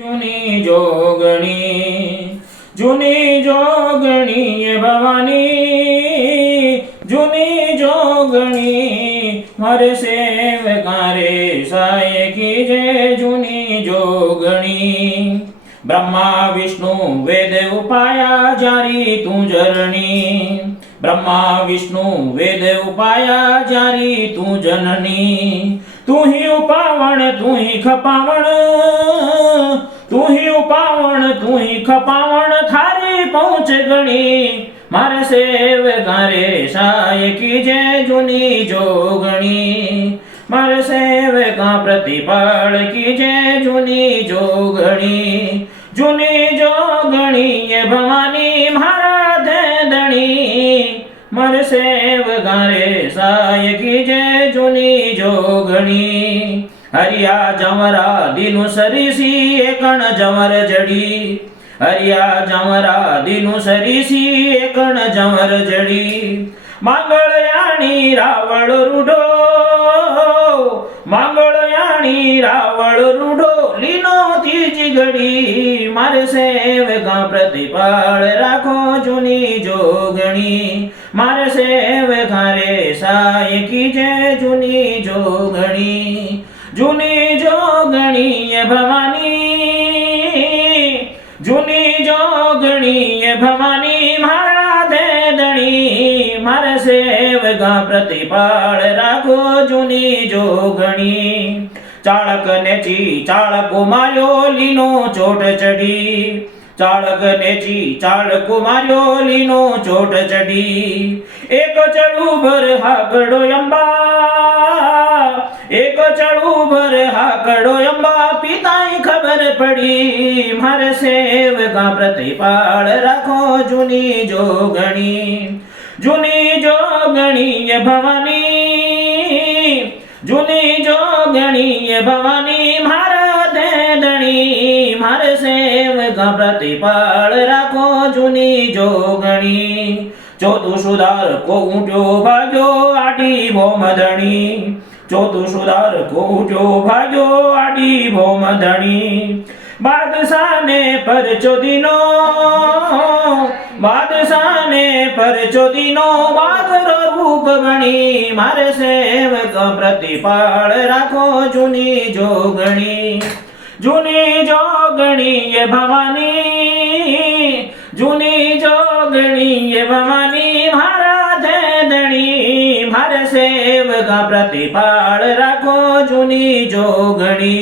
જૂની જોગણી જૂની જોગણી એ ભવાની જૂની જોગણી મારે સેવકારે સાય કીજે જૂની જોગણી બ્રહ્મા વિષ્ણુ વેદ ઉપાયા જારી તું જરણી બ્રહ્મા વિષ્ણુ વેદ ઉપાયા જારી તું જનની તું ही उपावण तू ही खपावण तू ही उपावण तू ही खपावण थारी पहुंच गणी मारे सेवकारे साय कीजे जूनी जोगणी मारे सेवका प्रतिपाल कीजे जूनी जोगणी जूनी जोगणी ये भवानी मारा देदणी मारे सेवकारे साय कीजे जूनी जोगणी हरिया जमरा दिनु सरीसी एकण जमर जड़ी हरिया जमरा दिनु सरीसी एकण जमर जड़ी मांगळयाणी रावळ रूढो मांगळयाणी रावळ रूढो लीनो तीजी घड़ी मारे सेवका प्रतिपाल राखो जूनी जोगणी मारे सेवकारे साय कीजे जूनी जोगणी जूनी जोगणी ये भवानी जूनी जोगणी ये भवानी मारा देदणी मारे सेवका प्रतिपाल राखो जूनी जोगणी चाळक नेची चाळको मार्यो लीनो चोट चढ़ी चाळक नेची चाळको मार्यो लीनो चोट चढ़ी एक चढ़ू भर हाकड़ो अंबा एक चढ़ू भर हाकड़ो अंबा पिताई खबर पड़ी मारे सेवका प्रतिपाल राखो जूनी जोगणी ये भवानी जूनी जोगणी ये भवानी मारा देदणी मारे सेवका प्रतिपाल राखो जूनी जोगणी चौथु सुधार को ऊंचो भाग्यो आडी भोमधणी चौथु सुधार को ऊंचो भाग्यो आडी भोमधणी बादशाने पर चोदिनो बादशाने पर चोदिनो बादरो रूप बणी मारे सेवका प्रतिपाल राखो जूनी जोगणी ये भवानी जूनी जोगणी ये भवानी मारा देदणी मारे सेवका प्रतिपाल राखो जूनी जोगणी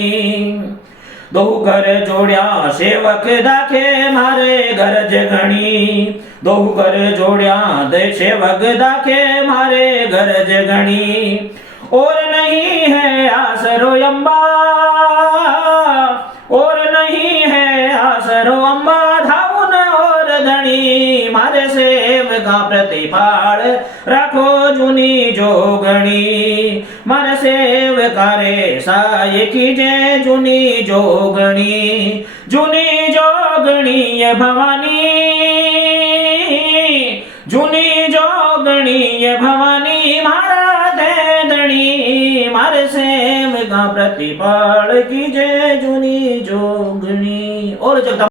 दो घर जोड़िया सेवक दाखे मारे गरज घणी दो घर जोड़िया दे सेवक दाखे मारे गरज घणी और नहीं है आसरो अम्बा और नहीं है आसरो अम्बा धाउन और धणी मारे सेवका प्रतिपाल राखो जूनी जोगणी मारे सेवकारे साय कीजे जूनी जोगणी ये भवानी जूनी जोगणी ये भवानी मारा देदणी मारे सेवका प्रतिपाल कीजे जूनी जोगणी और